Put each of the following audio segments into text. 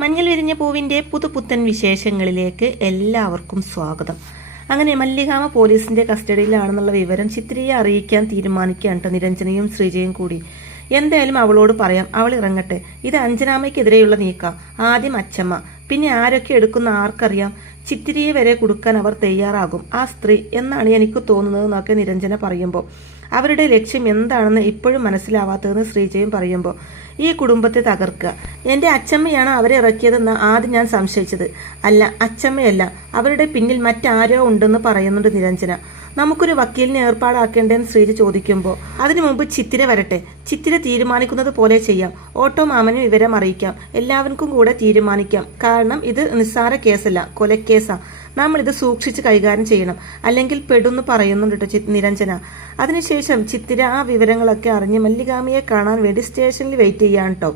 മഞ്ഞൾ വിരിഞ്ഞ പൂവിൻ്റെ പുതുപുത്തൻ വിശേഷങ്ങളിലേക്ക് എല്ലാവർക്കും സ്വാഗതം. അങ്ങനെ മല്ലികാമ പോലീസിന്റെ കസ്റ്റഡിയിലാണെന്നുള്ള വിവരം ചിത്രയെ അറിയിക്കാൻ തീരുമാനിക്കുകയാണ് നിരഞ്ജനയും ശ്രീജയും കൂടി. എന്തായാലും അവളോട് പറയാം, അവൾ ഇറങ്ങട്ടെ. ഇത് അഞ്ജനാമയ്ക്കെതിരെയുള്ള നീക്കം. ആദ്യം അച്ചമ്മ, പിന്നെ ആരൊക്കെ എടുക്കുന്ന ആർക്കറിയാം. ചിത്തിരിയെ വരെ കൊടുക്കാൻ അവർ തയ്യാറാകും, ആ സ്ത്രീ എന്നാണ് എനിക്ക് തോന്നുന്നത് എന്നൊക്കെ നിരഞ്ജന പറയുമ്പോൾ, അവരുടെ ലക്ഷ്യം എന്താണെന്ന് ഇപ്പോഴും മനസ്സിലാവാത്തതെന്ന് ശ്രീജയും പറയുമ്പോൾ, ഈ കുടുംബത്തെ തകർക്കുക. എൻ്റെ അച്ചമ്മയാണ് അവരെ ഇറക്കിയതെന്ന് ആദ്യം ഞാൻ സംശയിച്ചത്. അല്ല, അച്ചമ്മയല്ല, അവരുടെ പിന്നിൽ മറ്റാരോ ഉണ്ടെന്ന് പറയുന്നുണ്ട് നിരഞ്ജന. നമുക്കൊരു വക്കീലിനെ ഏർപ്പാടാക്കേണ്ടതെന്ന് ശ്രീജ ചോദിക്കുമ്പോൾ, അതിനു മുമ്പ് ചിത്തിര വരട്ടെ, ചിത്തിര തീരുമാനിക്കുന്നത് പോലെ ചെയ്യാം. ഓട്ടോ മാമനും വിവരം അറിയിക്കാം, എല്ലാവർക്കും കൂടെ തീരുമാനിക്കാം. കാരണം ഇത് നിസ്സാര കേസല്ല, കൊലക്കേസാ. നമ്മൾ ഇത് സൂക്ഷിച്ച് കൈകാര്യം ചെയ്യണം, അല്ലെങ്കിൽ പെടുന്നു പറയുന്നുണ്ട് നിരഞ്ജന. അതിനുശേഷം ചിത്തിര ആ വിവരങ്ങളൊക്കെ അറിഞ്ഞ് മല്ലികാമയെ കാണാൻ വേണ്ടി സ്റ്റേഷനിൽ വെയിറ്റ് ചെയ്യാൻ കേട്ടോ.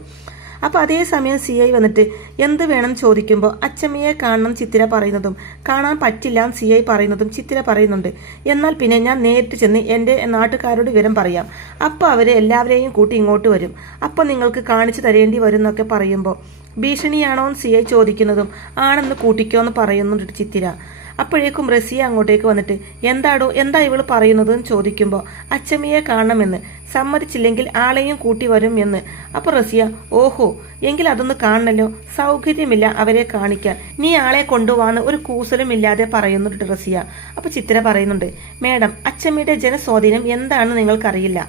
അപ്പോൾ അതേസമയം CI വന്നിട്ട് എന്ത് വേണം ചോദിക്കുമ്പോൾ അച്ചമ്മയെ കാണണം ചിത്തിര പറയുന്നതും, കാണാൻ പറ്റില്ല CI പറയുന്നതും ചിത്തിര പറയുന്നുണ്ട്. എന്നാൽ പിന്നെ ഞാൻ നേരിട്ട് ചെന്ന് എൻ്റെ നാട്ടുകാരോട് വിവരം പറയാം, അപ്പോൾ അവർ എല്ലാവരെയും കൂട്ടി ഇങ്ങോട്ട് വരും, അപ്പോൾ നിങ്ങൾക്ക് കാണിച്ചു തരേണ്ടി വരും എന്നൊക്കെ പറയുമ്പോൾ, ഭീഷണിയാണോ എന്ന് CI ചോദിക്കുന്നതും, ആണെന്ന് കൂട്ടിക്കോ എന്ന് പറയുന്നുണ്ട് ചിത്തിര. അപ്പോഴേക്കും റസിയ അങ്ങോട്ടേക്ക് വന്നിട്ട് എന്താ ഇവള് പറയുന്നതെന്ന് ചോദിക്കുമ്പോൾ, അച്ചമ്മയെ കാണണമെന്ന്, സമ്മതിച്ചില്ലെങ്കിൽ ആളെയും കൂട്ടി വരും എന്ന്. അപ്പോൾ റസിയ, ഓഹോ, എങ്കിൽ അതൊന്ന് കാണണല്ലോ, സൗകര്യമില്ല അവരെ കാണിക്കാൻ, നീ ആളെ കൊണ്ടുപോവാന്ന് ഒരു കൂസലും ഇല്ലാതെ പറയുന്നുണ്ട് റസിയ. അപ്പോൾ ചിത്ര പറയുന്നുണ്ട്, മേഡം, അച്ചമ്മയുടെ ജനസ്വാധീനം എന്താണെന്ന് നിങ്ങൾക്കറിയില്ല.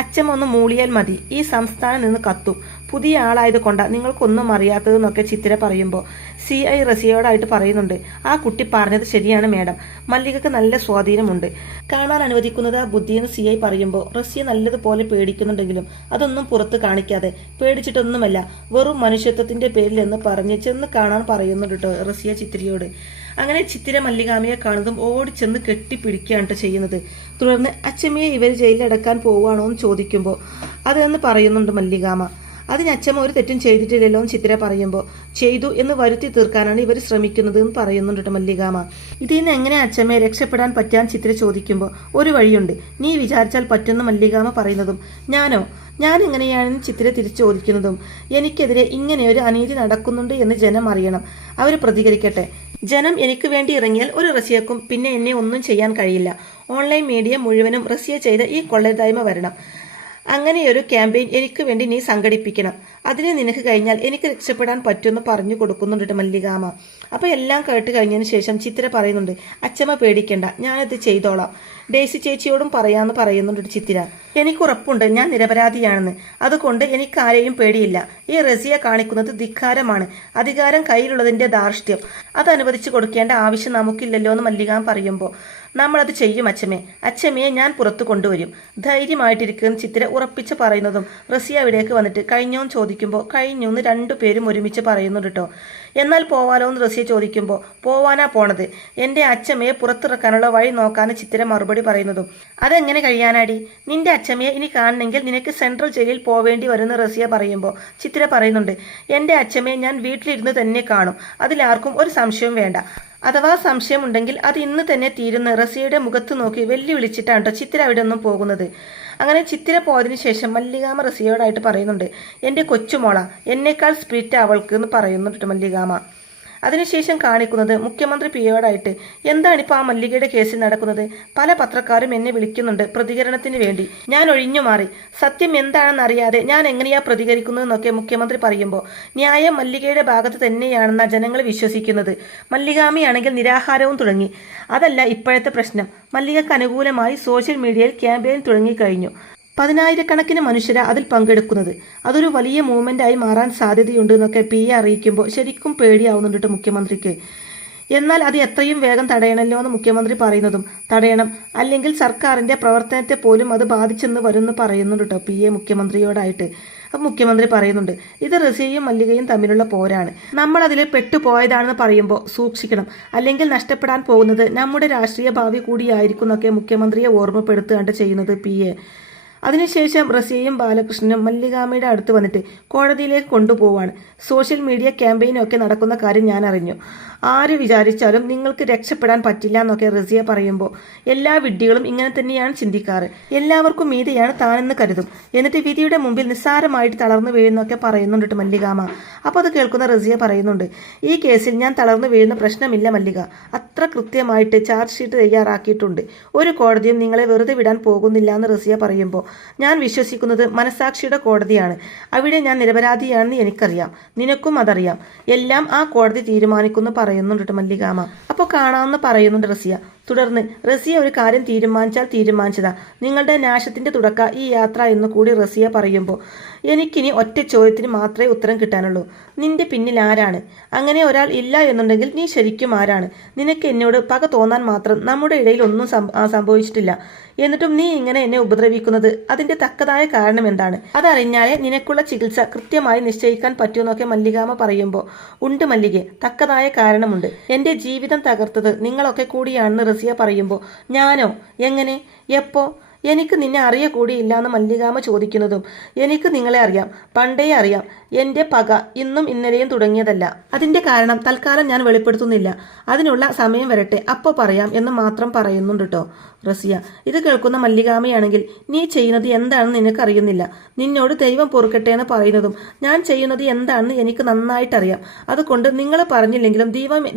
അച്ചമ്മ ഒന്ന് മൂളിയാൽ മതി, ഈ സംസ്ഥാനം നിന്ന് കത്തും. പുതിയ ആളായത് കൊണ്ടാ നിങ്ങൾക്കൊന്നും അറിയാത്തതെന്നൊക്കെ ചിത്തിര പറയുമ്പോൾ, CI റസിയയോടായിട്ട് പറയുന്നുണ്ട്, ആ കുട്ടി പറഞ്ഞത് ശരിയാണ് മേഡം, മല്ലികക്ക് നല്ല സ്വാധീനമുണ്ട്, കാണാൻ അനുവദിക്കുന്നത് ആ ബുദ്ധിയെന്ന് CI പറയുമ്പോൾ, റസിയ നല്ലതുപോലെ പേടിക്കുന്നുണ്ടെങ്കിലും അതൊന്നും പുറത്ത് കാണിക്കാതെ, പേടിച്ചിട്ടൊന്നുമല്ല, വെറും മനുഷ്യത്വത്തിന്റെ പേരിൽ എന്ന് പറഞ്ഞ് ചെന്ന് കാണാൻ പറയുന്നുണ്ട് കേട്ടോ റസിയ ചിത്തിരയോട്. അങ്ങനെ ചിത്തിര മല്ലികാമയെ കാണുന്നതും ഓടിച്ചെന്ന് കെട്ടിപ്പിടിക്കുകയാണ് ചെയ്യുന്നത്. തുടർന്ന് അച്ചമ്മയെ ഇവർ ജയിലിലടക്കാൻ പോവുകയാണോ എന്ന് ചോദിക്കുമ്പോൾ, അതെന്ന് പറയുന്നുണ്ട് മല്ലികാമ. അതിന് അച്ചമ്മ ഒരു തെറ്റും ചെയ്തിട്ടില്ലല്ലോ എന്ന് ചിത്തിര പറയുമ്പോൾ, ചെയ്തു എന്ന് വരുത്തി തീർക്കാനാണ് ഇവർ ശ്രമിക്കുന്നത് എന്ന് പറയുന്നുണ്ട് മല്ലികാമ. ഇതിൽ നിന്ന് എങ്ങനെ അച്ചമ്മയെ രക്ഷപ്പെടാൻ പറ്റാൻ ചിത്തിര ചോദിക്കുമ്പോൾ, ഒരു വഴിയുണ്ട്, നീ വിചാരിച്ചാൽ പറ്റുന്ന മല്ലികാമ പറയുന്നതും, ഞാൻ എങ്ങനെയാണെന്ന് ചിത്തിര തിരിച്ചു ചോദിക്കുന്നതും, എനിക്കെതിരെ ഇങ്ങനെ ഒരു അനീതി നടക്കുന്നുണ്ട് എന്ന് ജനം അറിയണം, അവർ പ്രതികരിക്കട്ടെ. ജനം എനിക്ക് വേണ്ടി ഇറങ്ങിയാൽ ഒരു റസിയക്കും പിന്നെ എന്നെ ഒന്നും ചെയ്യാൻ കഴിയില്ല. ഓൺലൈൻ മീഡിയ മുഴുവനും റസിയ ചെയ്ത ഈ കൊള്ളരുതായ്മ വരണം. അങ്ങനെയൊരു ക്യാമ്പയിൻ എനിക്ക് വേണ്ടി നീ സംഘടിപ്പിക്കണം. അതിന് നിനക്ക് കഴിഞ്ഞാൽ എനിക്ക് രക്ഷപ്പെടാൻ പറ്റുമെന്ന് പറഞ്ഞു കൊടുക്കുന്നുണ്ട് മല്ലികാമ. അപ്പോൾ എല്ലാം കേട്ട് കഴിഞ്ഞതിന് ശേഷം ചിത്തിര പറയുന്നുണ്ട്, അച്ചമ്മ പേടിക്കണ്ട, ഞാനത് ചെയ്തോളാം, ഡേസി ചേച്ചിയോടും പറയാമെന്ന് പറയുന്നുണ്ട് ചിത്തിര. എനിക്ക് ഉറപ്പുണ്ട് ഞാൻ നിരപരാധിയാണെന്ന്, അതുകൊണ്ട് എനിക്ക് ആരെയും പേടിയില്ല. ഈ റസിയ കാണിക്കുന്നത് ധിക്കാരമാണ്, അധികാരം കയ്യിലുള്ളതിന്റെ ധാർഷ്ട്യം, അത് അനുവദിച്ചു കൊടുക്കേണ്ട ആവശ്യം നമുക്കില്ലല്ലോ എന്ന് മല്ലികാമ പറയുമ്പോൾ, നമ്മളത് ചെയ്യും അച്ചമ്മയെ ഞാൻ പുറത്തു കൊണ്ടുവരും, ധൈര്യമായിട്ടിരിക്കുന്ന ചിത്തിര ഉറപ്പിച്ച് പറയുന്നതും, റസിയ അവിടേക്ക് വന്നിട്ട് കഴിഞ്ഞോന്ന് ചോദിക്കുമ്പോൾ, കഴിഞ്ഞൂന്ന് രണ്ടുപേരും ഒരുമിച്ച് പറയുന്നുണ്ട് കേട്ടോ. എന്നാൽ പോവാലോ എന്ന് റസിയ ചോദിക്കുമ്പോൾ, പോവാനാ പോണത്, എൻ്റെ അച്ചമ്മയെ പുറത്തിറക്കാനുള്ള വഴി നോക്കാന്ന് ചിത്തിര മറുപടി പറയുന്നതും, അതെങ്ങനെ കഴിയാനാടി, നിന്റെ അച്ചമ്മയെ ഇനി കാണണമെങ്കിൽ നിനക്ക് സെൻട്രൽ ജയിലിൽ പോവേണ്ടി വരുന്ന റസിയ പറയുമ്പോൾ, ചിത്തിര പറയുന്നുണ്ട്, എൻ്റെ അച്ചമ്മയെ ഞാൻ വീട്ടിലിരുന്ന് തന്നെ കാണും, അതിലാർക്കും ഒരു സംശയവും വേണ്ട. അഥവാ സംശയമുണ്ടെങ്കിൽ അത് ഇന്ന് തന്നെ തീരുന്ന റസിയയുടെ മുഖത്ത് നോക്കി വെല്ലുവിളിച്ചിട്ടാണ് കേട്ടോ ചിത്തിര അവിടെ ഒന്നും പോകുന്നത്. അങ്ങനെ ചിത്തിര പോയതിനു ശേഷം മല്ലികാമ റസിയയോടായിട്ട് പറയുന്നുണ്ട്, എൻ്റെ കൊച്ചുമോള, എന്നേക്കാൾ സ്പിരിറ്റ് അവൾക്ക് എന്ന് പറയുന്നുണ്ട് മല്ലികാമ. അതിനുശേഷം കാണിക്കുന്നത് മുഖ്യമന്ത്രി പിയോടായിട്ട്, എന്താണിപ്പോൾ ആ മല്ലികയുടെ കേസിൽ നടക്കുന്നത്, പല പത്രക്കാരും എന്നെ വിളിക്കുന്നുണ്ട് പ്രതികരണത്തിന് വേണ്ടി, ഞാൻ ഒഴിഞ്ഞു മാറി, സത്യം എന്താണെന്ന് അറിയാതെ ഞാൻ എങ്ങനെയാ പ്രതികരിക്കുന്നതെന്നൊക്കെ മുഖ്യമന്ത്രി പറയുമ്പോൾ, ന്യായം മല്ലികയുടെ ഭാഗത്ത് തന്നെയാണെന്ന ജനങ്ങൾ വിശ്വസിക്കുന്നത്. മല്ലികാമയാണെങ്കിൽ നിരാഹാരവും തുടങ്ങി. അതല്ല ഇപ്പോഴത്തെ പ്രശ്നം, മല്ലികക്ക് അനുകൂലമായി സോഷ്യൽ മീഡിയയിൽ ക്യാമ്പയിൻ തുടങ്ങിക്കഴിഞ്ഞു. 10,000-കണക്കിന് മനുഷ്യരാ അതിൽ പങ്കെടുക്കുന്നത്. അതൊരു വലിയ മൂവ്മെന്റായി മാറാൻ സാധ്യതയുണ്ട് എന്നൊക്കെ PA അറിയിക്കുമ്പോൾ ശരിക്കും പേടിയാവുന്നുണ്ട് മുഖ്യമന്ത്രിക്ക്. എന്നാൽ അത് എത്രയും വേഗം തടയണമല്ലോ എന്ന് മുഖ്യമന്ത്രി പറയുന്നതും, തടയണം, അല്ലെങ്കിൽ സർക്കാരിന്റെ പ്രവർത്തനത്തെ പോലും അത് ബാധിച്ചെന്ന് വരുമെന്ന് പറയുന്നുണ്ട് കേട്ടോ PA മുഖ്യമന്ത്രിയോടായിട്ട്. അപ്പം മുഖ്യമന്ത്രി പറയുന്നുണ്ട്, ഇത് റസിയയും മല്ലികയും തമ്മിലുള്ള പോരാണ്, നമ്മൾ അതിൽ പെട്ടുപോയതാണെന്ന് പറയുമ്പോൾ സൂക്ഷിക്കണം, അല്ലെങ്കിൽ നഷ്ടപ്പെടാൻ പോകുന്നത് നമ്മുടെ രാഷ്ട്രീയ ഭാവി കൂടിയായിരിക്കും എന്നൊക്കെ മുഖ്യമന്ത്രിയെ ഓർമ്മപ്പെടുത്തുകയാണ് ചെയ്യുന്നത് PA. അതിനുശേഷം റസിയയും ബാലകൃഷ്ണനും മല്ലികാമയുടെ അടുത്ത് വന്നിട്ട് കോടതിയിലേക്ക് കൊണ്ടുപോവാണ്. സോഷ്യൽ മീഡിയ ക്യാമ്പയിനൊക്കെ നടക്കുന്ന കാര്യം ഞാൻ അറിഞ്ഞു. ആര് വിചാരിച്ചാലും നിങ്ങൾക്ക് രക്ഷപ്പെടാൻ പറ്റില്ല എന്നൊക്കെ റസിയ പറയുമ്പോൾ എല്ലാ വിഡ്ഢികളും ഇങ്ങനെ തന്നെയാണ് ചിന്തിക്കാറ്. എല്ലാവർക്കും മീതിയാണ് താനെന്ന് കരുതും. എന്നിട്ട് വിധിയുടെ മുമ്പിൽ നിസ്സാരമായിട്ട് തളർന്നു വീഴുന്നൊക്കെ പറയുന്നുണ്ട് മല്ലികാമ. അപ്പോൾ അത് കേൾക്കുന്ന റസിയ പറയുന്നുണ്ട്, ഈ കേസിൽ ഞാൻ തളർന്നു വീഴുന്ന പ്രശ്നമില്ല മല്ലിക. അത്ര കൃത്യമായിട്ട് ചാർജ് ഷീറ്റ് തയ്യാറാക്കിയിട്ടുണ്ട്. ഒരു കോടതിയും നിങ്ങളെ വെറുതെ വിടാൻ പോകുന്നില്ല എന്ന് റസിയ പറയുമ്പോൾ ഞാൻ വിശ്വസിക്കുന്നത് മനസാക്ഷിയുടെ കോടതിയാണ്. അവിടെ ഞാൻ നിരപരാധിയാണെന്ന് എനിക്കറിയാം, നിനക്കും അതറിയാം. എല്ലാം ആ കോടതി തീരുമാനിക്കുമെന്ന് പറയുന്നുണ്ട് മല്ലികാമ. അപ്പോൾ കാണാമെന്ന് പറയുന്നുണ്ട് റസിയ. തുടർന്ന് റസിയ ഒരു കാര്യം തീരുമാനിച്ചാൽ തീരുമാനിച്ചതാ, നിങ്ങളുടെ നാശത്തിന്റെ തുടക്ക ഈ യാത്ര എന്ന് കൂടി റസിയ പറയുമ്പോൾ എനിക്കിനി ഒറ്റ ചോദ്യത്തിന് മാത്രമേ ഉത്തരം കിട്ടാനുള്ളൂ. നിന്റെ പിന്നിൽ ആരാണ്? അങ്ങനെ ഒരാൾ ഇല്ല എന്നുണ്ടെങ്കിൽ നീ ശരിക്കും ആരാണ്? നിനക്ക് എന്നോട് പക തോന്നാൻ മാത്രം നമ്മുടെ ഇടയിൽ ഒന്നും സംഭവിച്ചിട്ടില്ല. എന്നിട്ടും നീ ഇങ്ങനെ എന്നെ ഉപദ്രവിക്കുന്നത് അതിന്റെ തക്കതായ കാരണം എന്താണ്? അതറിഞ്ഞാലേ നിനക്കുള്ള ചികിത്സ കൃത്യമായി നിശ്ചയിക്കാൻ പറ്റുമെന്നൊക്കെ മല്ലികാമ പറയുമ്പോൾ ഉണ്ട് മല്ലികെ, തക്കതായ കാരണമുണ്ട്. എന്റെ ജീവിതം തകർത്തത് നിങ്ങളൊക്കെ കൂടിയാണെന്ന് റസിയ പറയുമ്പോൾ ഞാനോ? എങ്ങനെ? എപ്പോ? എനിക്ക് നിന്നെ അറിയ കൂടിയില്ല എന്ന് മല്ലികാമ ചോദിക്കുന്നതും എനിക്ക് നിങ്ങളെ അറിയാം, പണ്ടേ അറിയാം. എൻ്റെ പക ഇന്നും ഇന്നലെയും തുടങ്ങിയതല്ല. അതിൻ്റെ കാരണം തൽക്കാലം ഞാൻ വെളിപ്പെടുത്തുന്നില്ല. അതിനുള്ള സമയം വരട്ടെ, അപ്പോൾ പറയാം എന്ന് മാത്രം പറയുന്നുണ്ട് കേട്ടോ റസിയ. ഇത് കേൾക്കുന്ന മല്ലികാമയാണെങ്കിൽ നീ ചെയ്യുന്നത് എന്താണെന്ന് നിനക്കറിയുന്നില്ല. നിന്നോട് ദൈവം പൊറുക്കട്ടെ എന്ന് പറയുന്നതും ഞാൻ ചെയ്യുന്നത് എന്താണെന്ന് എനിക്ക് നന്നായിട്ടറിയാം. അതുകൊണ്ട് നിങ്ങൾ പറഞ്ഞില്ലെങ്കിലും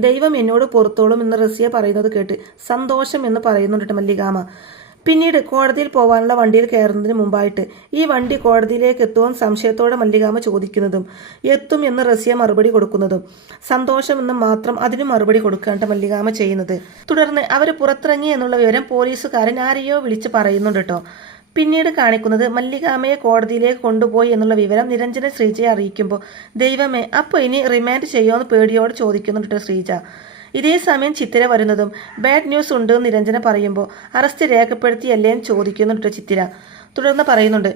ദൈവം എന്നോട് പുറത്തോളും എന്ന് റസിയ പറയുന്നത് കേട്ട് സന്തോഷം എന്ന് പറയുന്നുണ്ട് മല്ലികാമ. പിന്നീട് കോടതിയിൽ പോകാനുള്ള വണ്ടിയിൽ കയറുന്നതിന് മുമ്പായിട്ട് ഈ വണ്ടി കോടതിയിലേക്ക് എത്തുവാൻ സംശയത്തോടെ മല്ലികാമ ചോദിക്കുന്നതും എത്തും എന്ന് റസിയ മറുപടി കൊടുക്കുന്നതും സന്തോഷമെന്ന് മാത്രം അതിന് മറുപടി കൊടുക്കാണ്ട് മല്ലികാമ ചെയ്യുന്നത്. തുടർന്ന് അവർ പുറത്തിറങ്ങി എന്നുള്ള വിവരം പോലീസുകാരൻ ആരെയോ വിളിച്ച് പറയുന്നുണ്ട് കേട്ടോ. പിന്നീട് കാണിക്കുന്നത് മല്ലികാമയെ കോടതിയിലേക്ക് കൊണ്ടുപോയി എന്നുള്ള വിവരം നിരഞ്ജന ശ്രീജയെ അറിയിക്കുമ്പോൾ ദൈവമേ, അപ്പോൾ ഇനി റിമാൻഡ് ചെയ്യുമോ പേടിയോട് ചോദിക്കുന്നുണ്ട് ശ്രീജ. ഇതേ സമയം ചിത്തിര വരുന്നതും ബാഡ് ന്യൂസ് ഉണ്ട് എന്ന് നിരഞ്ജന പറയുമ്പോൾ അറസ്റ്റ് രേഖപ്പെടുത്തിയല്ലേ എന്ന് ചോദിക്കുന്നുണ്ട് ചിത്തിര. തുടർന്ന് പറയുന്നുണ്ട്,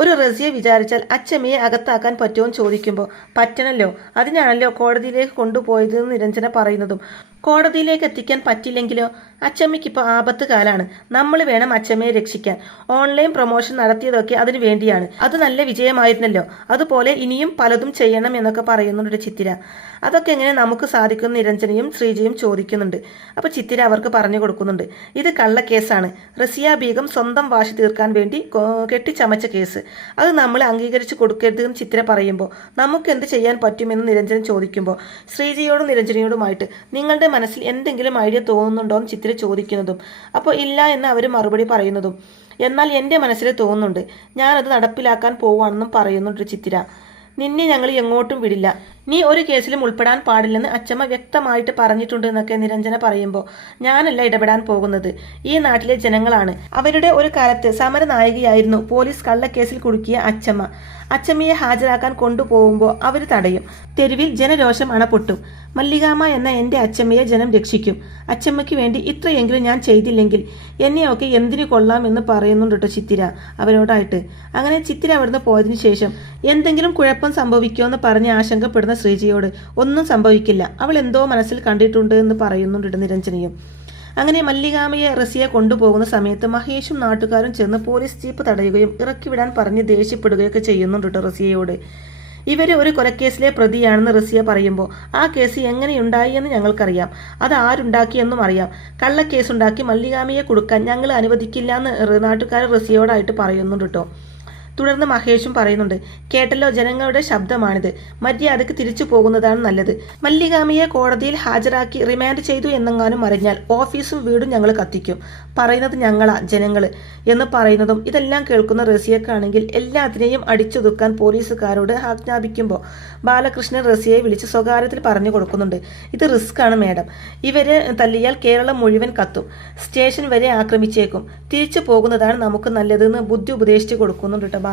ഒരു റസിയെ വിചാരിച്ചാൽ അച്ചമ്മയെ അകത്താക്കാൻ പറ്റുമോ എന്ന് ചോദിക്കുമ്പോൾ പറ്റണല്ലോ, അതിനാണല്ലോ കോടതിയിലേക്ക് കൊണ്ടുപോയതെന്ന് നിരഞ്ജന പറയുന്നതും കോടതിയിലേക്ക് എത്തിക്കാൻ പറ്റില്ലെങ്കിലോ? അച്ചമ്മയ്ക്കിപ്പോൾ ആപത്ത് കാലാണ്. നമ്മൾ വേണം അച്ചമ്മയെ രക്ഷിക്കാൻ. ഓൺലൈൻ പ്രൊമോഷൻ നടത്തിയതൊക്കെ അതിനു വേണ്ടിയാണ്. അത് നല്ല വിജയമായിരുന്നല്ലോ. അതുപോലെ ഇനിയും പലതും ചെയ്യണം എന്നൊക്കെ പറയുന്നുണ്ട് ചിത്തിര. അതൊക്കെ എങ്ങനെ നമുക്ക് സാധിക്കും നിരഞ്ജനയും ശ്രീജയും ചോദിക്കുന്നുണ്ട്. അപ്പോൾ ചിത്തിര അവർക്ക് പറഞ്ഞു കൊടുക്കുന്നുണ്ട്, ഇത് കള്ളക്കേസാണ്. റസിയ ബീഗം സ്വന്തം വാശി തീർക്കാൻ വേണ്ടി കെട്ടിച്ചമച്ച കേസ്. അത് നമ്മൾ അംഗീകരിച്ച് കൊടുക്കരുതെന്ന് ചിത്തിര പറയുമ്പോൾ നമുക്ക് എന്ത് ചെയ്യാൻ പറ്റുമെന്ന് നിരഞ്ജൻ ചോദിക്കുമ്പോൾ ശ്രീജയോടും നിരഞ്ജനയോടുമായിട്ട് നിങ്ങളുടെ മനസ്സിൽ എന്തെങ്കിലും ഐഡിയ തോന്നുന്നുണ്ടോ എന്ന് ചിത്തിര ചോദിക്കുന്നതും അപ്പോൾ ഇല്ല എന്ന് അവർ മറുപടി പറയുന്നതും എന്നാൽ എൻ്റെ മനസ്സിൽ തോന്നുന്നുണ്ട്, ഞാനത് നടപ്പിലാക്കാൻ പോവാണെന്നും പറയുന്നുണ്ട് ചിത്തിര. നിന്നെ ഞങ്ങൾ എങ്ങോട്ടും വിടില്ല, നീ ഒരു കേസിലും ഉൾപ്പെടാൻ പാടില്ലെന്ന് അച്ചമ്മ വ്യക്തമായിട്ട് പറഞ്ഞിട്ടുണ്ട് എന്നൊക്കെ നിരഞ്ജന പറയുമ്പോൾ ഞാനല്ല ഇടപെടാൻ പോകുന്നത്, ഈ നാട്ടിലെ ജനങ്ങളാണ്. അവരുടെ ഒരു കാലത്ത് സമരനായികയായിരുന്നു പോലീസ് കള്ളക്കേസിൽ കുടുക്കിയ അച്ചമ്മ. അച്ചമ്മയെ ഹാജരാക്കാൻ കൊണ്ടുപോകുമ്പോൾ അവർ തടയും. തെരുവിൽ ജനരോഷം അണപൊട്ടും. മല്ലികാമ എന്ന എൻ്റെ അച്ചമ്മയെ ജനം രക്ഷിക്കും. അച്ചമ്മയ്ക്ക് വേണ്ടി ഇത്രയെങ്കിലും ഞാൻ ചെയ്തില്ലെങ്കിൽ എന്നെയൊക്കെ എന്തിനു കൊള്ളാം എന്ന് പറയുന്നുണ്ട് ചിത്തിര അവരോടായിട്ട്. അങ്ങനെ ചിത്തിര അവിടുന്ന് പോയതിനു ശേഷം എന്തെങ്കിലും കുഴപ്പം സംഭവിക്കുമോ എന്ന് പറഞ്ഞ് ആശങ്കപ്പെടുന്ന ശ്രീജയോട് ഒന്നും സംഭവിക്കില്ല, അവൾ എന്തോ മനസ്സിൽ കണ്ടിട്ടുണ്ട് എന്ന് പറയുന്നുണ്ട് നിരഞ്ജനയും. അങ്ങനെ മല്ലികാമയെ റസിയെ കൊണ്ടുപോകുന്ന സമയത്ത് മഹേഷും നാട്ടുകാരും ചേർന്ന് പോലീസ് ജീപ്പ് തടയുകയും ഇറക്കിവിടാൻ പറഞ്ഞ് ദേഷ്യപ്പെടുകയൊക്കെ ചെയ്യുന്നുണ്ട് റസിയയോട്. ഇവര് ഒരു കൊലക്കേസിലെ പ്രതിയാണെന്ന് റസിയ പറയുമ്പോൾ ആ കേസ് എങ്ങനെയുണ്ടായി എന്ന് ഞങ്ങൾക്കറിയാം, അത് ആരുണ്ടാക്കിയെന്നും അറിയാം. കള്ളക്കേസുണ്ടാക്കി മല്ലികാമയെ കൊടുക്കാൻ ഞങ്ങൾ അനുവദിക്കില്ല എന്ന് നാട്ടുകാർ റസിയോടായിട്ട് പറയുന്നുണ്ട് കേട്ടോ. തുടർന്ന് മഹേഷും പറയുന്നുണ്ട്, കേട്ടല്ലോ, ജനങ്ങളുടെ ശബ്ദമാണിത്, മര്യാദക്ക് തിരിച്ചു പോകുന്നതാണ് നല്ലത്. മല്ലികാമയെ കോടതിയിൽ ഹാജരാക്കി റിമാൻഡ് ചെയ്തു എന്നെങ്ങാനും അറിഞ്ഞാൽ ഓഫീസും വീടും ഞങ്ങൾ കത്തിക്കും. പറയുന്നത് ഞങ്ങളാ, ജനങ്ങള് എന്ന് പറയുന്നതും ഇതെല്ലാം കേൾക്കുന്ന റസിയക്കാണെങ്കിൽ എല്ലാത്തിനെയും അടിച്ചൊതുക്കാൻ പോലീസുകാരോട് ആജ്ഞാപിക്കുമ്പോൾ ബാലകൃഷ്ണൻ റസിയയെ വിളിച്ച് സ്വകാര്യത്തിൽ പറഞ്ഞു കൊടുക്കുന്നുണ്ട്, ഇത് റിസ്ക് ആണ് മേഡം, ഇവരെ തല്ലിയാൽ കേരളം മുഴുവൻ കത്തും, സ്റ്റേഷൻ വരെ ആക്രമിച്ചേക്കും, തിരിച്ചു പോകുന്നതാണ് നമുക്ക് നല്ലതെന്ന് ബുദ്ധി ഉപദേശിച്ച് കൊടുക്കുന്നുണ്ട്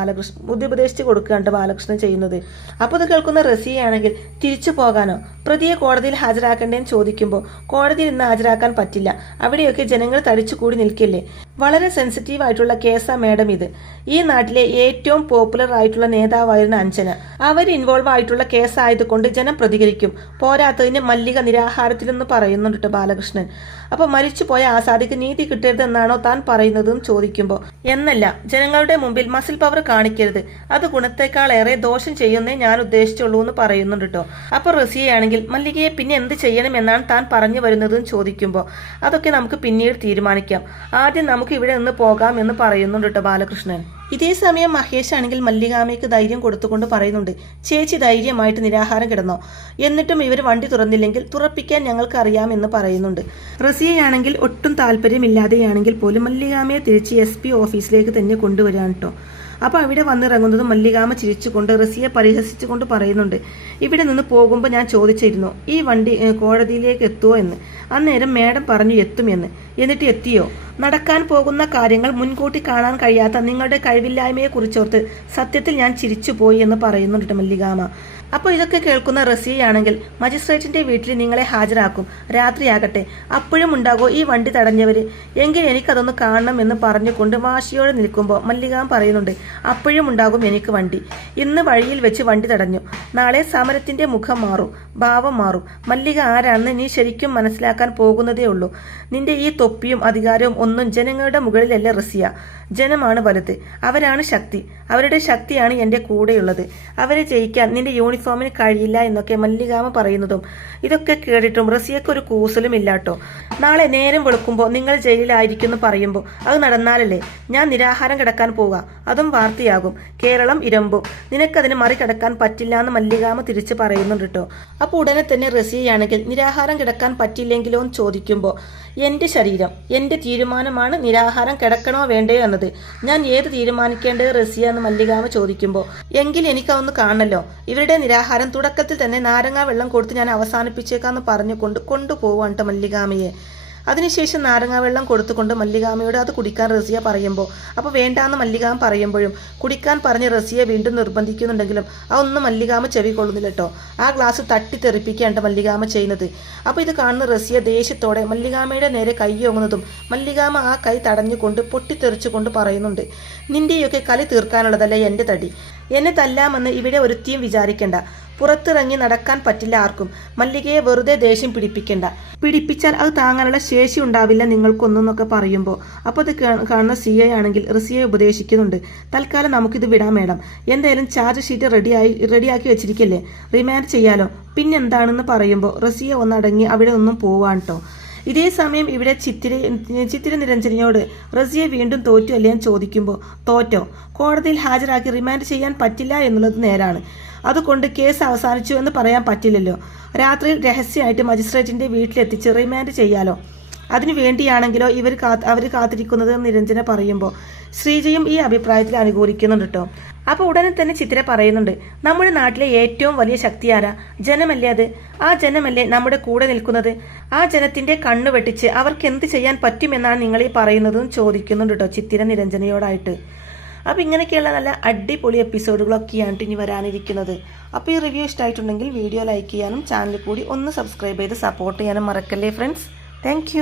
ബുദ്ധി ഉപദേശിച്ച് കൊടുക്കുകയാണ് ബാലകൃഷ്ണൻ ചെയ്യുന്നത്. അപ്പോൾ ഇത് കേൾക്കുന്ന റസിയയാണെങ്കിൽ തിരിച്ചു പോകാനോ, പ്രതിയെ കോടതിയിൽ ഹാജരാക്കേണ്ടതെന്ന് ചോദിക്കുമ്പോൾ കോടതിയിൽ ഇന്ന് ഹാജരാക്കാൻ പറ്റില്ല, അവിടെയൊക്കെ ജനങ്ങൾ തടിച്ചുകൂടി നിൽക്കില്ലേ. വളരെ സെൻസിറ്റീവ് ആയിട്ടുള്ള കേസാ മേഡം ഇത്. ഈ നാട്ടിലെ ഏറ്റവും പോപ്പുലർ ആയിട്ടുള്ള നേതാവായിരുന്ന അഞ്ജന, അവർ ഇൻവോൾവ് ആയിട്ടുള്ള കേസായതുകൊണ്ട് ജനം പ്രതികരിക്കും. പോരാത്തതിന് മല്ലിക നിരാഹാരത്തിലെന്ന് പറയുന്നുണ്ട് ബാലകൃഷ്ണൻ. അപ്പോൾ മരിച്ചുപോയ ആസാദിക്ക് നീതി കിട്ടരുതെന്നാണോ താൻ പറയുന്നതെന്ന് ചോദിക്കുമ്പോൾ എന്നല്ല, ജനങ്ങളുടെ മുമ്പിൽ മസിൽ പവർ കാണിക്കരുത്, അത് ഗുണത്തെക്കാളേറെ ദോഷം ചെയ്യുന്നേ ഞാൻ ഉദ്ദേശിച്ചുള്ളൂ എന്ന് പറയുന്നുണ്ട് കേട്ടോ. അപ്പോൾ റസിയയാണെങ്കിൽ മല്ലികയെ പിന്നെ എന്ത് ചെയ്യണമെന്നാണ് താൻ പറഞ്ഞു വരുന്നതെന്ന് ചോദിക്കുമ്പോൾ അതൊക്കെ നമുക്ക് പിന്നീട് തീരുമാനിക്കാം, ആദ്യം നമുക്ക് ഇവിടെ നിന്ന് പോകാം എന്ന് പറയുന്നുണ്ട് കേട്ടോ ബാലകൃഷ്ണൻ. ഇതേ സമയം മഹേഷ് ആണെങ്കിൽ മല്ലികാമയ്ക്ക് ധൈര്യം കൊടുത്തുകൊണ്ട് പറയുന്നുണ്ട്, ചേച്ചി ധൈര്യമായിട്ട് നിരാഹാരം കിടന്നോ, എന്നിട്ടും ഇവർ വണ്ടി തുറന്നില്ലെങ്കിൽ തുറപ്പിക്കാൻ ഞങ്ങൾക്ക് അറിയാമെന്ന് പറയുന്നുണ്ട്. റസിയയാണെങ്കിൽ ഒട്ടും താല്പര്യമില്ലാതെയാണെങ്കിൽ പോലും മല്ലികാമയെ തിരിച്ച് SP ഓഫീസിലേക്ക് തന്നെ കൊണ്ടുവരാൻ കേട്ടോ. അപ്പോൾ അവിടെ വന്നിറങ്ങുന്നത് മല്ലികാമ ചിരിച്ചുകൊണ്ട് റസിയെ പരിഹസിച്ചുകൊണ്ട് പറയുന്നുണ്ട്, ഇവിടെ നിന്ന് പോകുമ്പോൾ ഞാൻ ചോദിച്ചിരുന്നു ഈ വണ്ടി കോടതിയിലേക്ക് എത്തുമോ എന്ന്. അന്നേരം മേഡം പറഞ്ഞു എത്തുമെന്ന്. എന്നിട്ട് എത്തിയോ? നടക്കാൻ പോകുന്ന കാര്യങ്ങൾ മുൻകൂട്ടി കാണാൻ കഴിയാത്ത നിങ്ങളുടെ കഴിവില്ലായ്മയെക്കുറിച്ചോർത്ത് സത്യത്തിൽ ഞാൻ ചിരിച്ചുപോയി എന്ന് പറയുന്നുണ്ട് മല്ലികാമ. അപ്പോൾ ഇതൊക്കെ കേൾക്കുന്ന റസിയയാണെങ്കിൽ മജിസ്ട്രേറ്റിന്റെ വീട്ടിൽ നിങ്ങളെ ഹാജരാക്കും, രാത്രിയാകട്ടെ, അപ്പോഴും ഉണ്ടാകോ ഈ വണ്ടി തടഞ്ഞവര്, എങ്കിൽ എനിക്കതൊന്ന് കാണണം എന്ന് പറഞ്ഞുകൊണ്ട് വാശിയോടെ നിൽക്കുമ്പോൾ മല്ലികാമ പറയുന്നുണ്ട്, അപ്പോഴും ഉണ്ടാകും എനിക്ക് വണ്ടി. ഇന്ന് വഴിയിൽ വെച്ച് വണ്ടി തടഞ്ഞു, നാളെ സമരത്തിന്റെ മുഖം മാറും, ഭാവം മാറും. മല്ലിക ആരാണെന്ന് നീ ശരിക്കും മനസ്സിലാക്കാൻ പോകുന്നതേ ഉള്ളൂ. നിന്റെ ഈ തൊപ്പിയും അധികാരവും ഒന്നും ജനങ്ങളുടെ മുകളിലല്ല റസിയ, ജനമാണ് വലുത്, അവരാണ് ശക്തി, അവരുടെ ശക്തിയാണ് എൻ്റെ കൂടെയുള്ളത്, അവരെ ജയിക്കാൻ നിന്റെ യൂണിഫോമിന് കഴിയില്ല എന്നൊക്കെ മല്ലികാമ പറയുന്നതും ഇതൊക്കെ കേട്ടിട്ടും റസിയക്ക് ഒരു കൂസലും ഇല്ലാട്ടോ. നാളെ നേരം വെളുക്കുമ്പോൾ നിങ്ങൾ ജയിലിലായിരിക്കുമെന്ന് പറയുമ്പോൾ അത് നടന്നാലല്ലേ ഞാൻ നിരാഹാരം കിടക്കാൻ പോവുക, അതും വാർത്തയാകും, കേരളം ഇരമ്പും, നിനക്കതിന് മറികടക്കാൻ പറ്റില്ല എന്ന് മല്ലികാമ തിരിച്ച് പറയുന്നുണ്ട് കേട്ടോ. അപ്പോൾ ഉടനെ തന്നെ റസിയയാണെങ്കിൽ നിരാഹാരം കിടക്കാൻ പറ്റില്ലെങ്കിലോ എന്ന് ചോദിക്കുമ്പോൾ എൻ്റെ ശരീരം, എൻ്റെ തീരുമാനമാണ് നിരാഹാരം കിടക്കണോ വേണ്ടയോ എന്നത്, ഞാൻ ഏത് തീരുമാനിക്കേണ്ടത് റസിയ എന്ന് മല്ലികാമ ചോദിക്കുമ്പോൾ എങ്കിൽ എനിക്കതൊന്ന് കാണണല്ലോ, ഇവരുടെ നിരാഹാരം തുടക്കത്തിൽ തന്നെ നാരങ്ങാ വെള്ളം കൊടുത്ത് ഞാൻ അവസാനിപ്പിച്ചേക്കാന്ന് പറഞ്ഞുകൊണ്ട് കൊണ്ടുപോവാണ് മല്ലികാമയെ. അതിനുശേഷം നാരങ്ങാ വെള്ളം കൊടുത്തുകൊണ്ട് മല്ലികാമയോട് അത് കുടിക്കാൻ റസിയ പറയുമ്പോൾ അപ്പോൾ വേണ്ടാന്ന് മല്ലികാമ പറയുമ്പോഴും കുടിക്കാൻ പറഞ്ഞ് റസിയ വീണ്ടും നിർബന്ധിക്കുന്നുണ്ടെങ്കിലും അതൊന്നും മല്ലികാമ ചെവി കൊള്ളുന്നില്ല കേട്ടോ. ആ ഗ്ലാസ് തട്ടിത്തെറിപ്പിക്കുകയാണ് മല്ലികാമ ചെയ്യുന്നത്. അപ്പോൾ ഇത് കാണുന്ന റസിയ ദേഷ്യത്തോടെ മല്ലികാമയുടെ നേരെ കൈയോങ്ങുന്നതും മല്ലികാമ ആ കൈ തടഞ്ഞുകൊണ്ട് പൊട്ടിത്തെറിച്ചുകൊണ്ട് പറയുന്നുണ്ട്, നിന്റെയൊക്കെ കളി തീർക്കാനുള്ളതല്ല എൻ്റെ തടി, എന്നെ തല്ലാമെന്ന് ഇവിടെ ഒരുത്തിയും വിചാരിക്കേണ്ട, പുറത്തിറങ്ങി നടക്കാൻ പറ്റില്ല ആർക്കും, മല്ലികയെ വെറുതെ ദേഷ്യം പിടിപ്പിച്ചാൽ അത് താങ്ങാനുള്ള ശേഷി ഉണ്ടാവില്ല നിങ്ങൾക്കൊന്നൊക്കെ പറയുമ്പോൾ അപ്പോൾ അത് കാണുന്ന CI ആണെങ്കിൽ റസിയെ ഉപദേശിക്കുന്നുണ്ട്, തൽക്കാലം നമുക്കിത് വിടാം മേഡം, എന്തായാലും ചാർജ് ഷീറ്റ് റെഡിയാക്കി വെച്ചിരിക്കല്ലേ, റിമാൻഡ് ചെയ്യാലോ, പിന്നെന്താണെന്ന് പറയുമ്പോൾ റസിയ ഒന്നടങ്ങി അവിടെ ഒന്നും പോവാൻ കേട്ടോ. ഇതേ സമയം ഇവിടെ ചിത്തിര നിരഞ്ജനയോട് റസിയെ വീണ്ടും തോറ്റു അല്ലേ എന്ന് ചോദിക്കുമ്പോൾ തോറ്റോ, കോടതിയിൽ ഹാജരാക്കി റിമാൻഡ് ചെയ്യാൻ പറ്റില്ല എന്നുള്ളത് നേരാണ്, അതുകൊണ്ട് കേസ് അവസാനിച്ചു എന്ന് പറയാൻ പറ്റില്ലല്ലോ, രാത്രിയിൽ രഹസ്യമായിട്ട് മജിസ്ട്രേറ്റിന്റെ വീട്ടിലെത്തിച്ച് റിമാൻഡ് ചെയ്യാലോ, അതിനു വേണ്ടിയാണെങ്കിലോ അവർ കാത്തിരിക്കുന്നത് നിരഞ്ജന പറയുമ്പോൾ ശ്രീജയും ഈ അഭിപ്രായത്തിൽ അനുകൂലിക്കുന്നുണ്ട് കേട്ടോ. അപ്പോൾ ഉടനെ തന്നെ ചിത്ര പറയുന്നുണ്ട്, നമ്മുടെ നാട്ടിലെ ഏറ്റവും വലിയ ശക്തി ആരാ? ജനമല്ലേ അത്, ആ ജനമല്ലേ നമ്മുടെ കൂടെ നിൽക്കുന്നത്, ആ ജനത്തിന്റെ കണ്ണു വെട്ടിച്ച് അവർക്ക് എന്ത് ചെയ്യാൻ പറ്റുമെന്നാണ് നിങ്ങൾ ഈ പറയുന്നതെന്ന് ചോദിക്കുന്നുണ്ട് കേട്ടോ ചിത്തിര നിരഞ്ജനയോടായിട്ട്. അപ്പോൾ ഇങ്ങനെയൊക്കെയുള്ള നല്ല അടിപൊളി എപ്പിസോഡുകളൊക്കെയാണ് ഇനി വരാനിരിക്കുന്നത്. അപ്പോൾ ഈ റിവ്യൂ ഇഷ്ടമായിട്ടുണ്ടെങ്കിൽ വീഡിയോ ലൈക്ക് ചെയ്യാനും ചാനൽ കൂടി ഒന്ന് സബ്സ്ക്രൈബ് ചെയ്ത് സപ്പോർട്ട് ചെയ്യാനും മറക്കല്ലേ ഫ്രണ്ട്സ്. താങ്ക്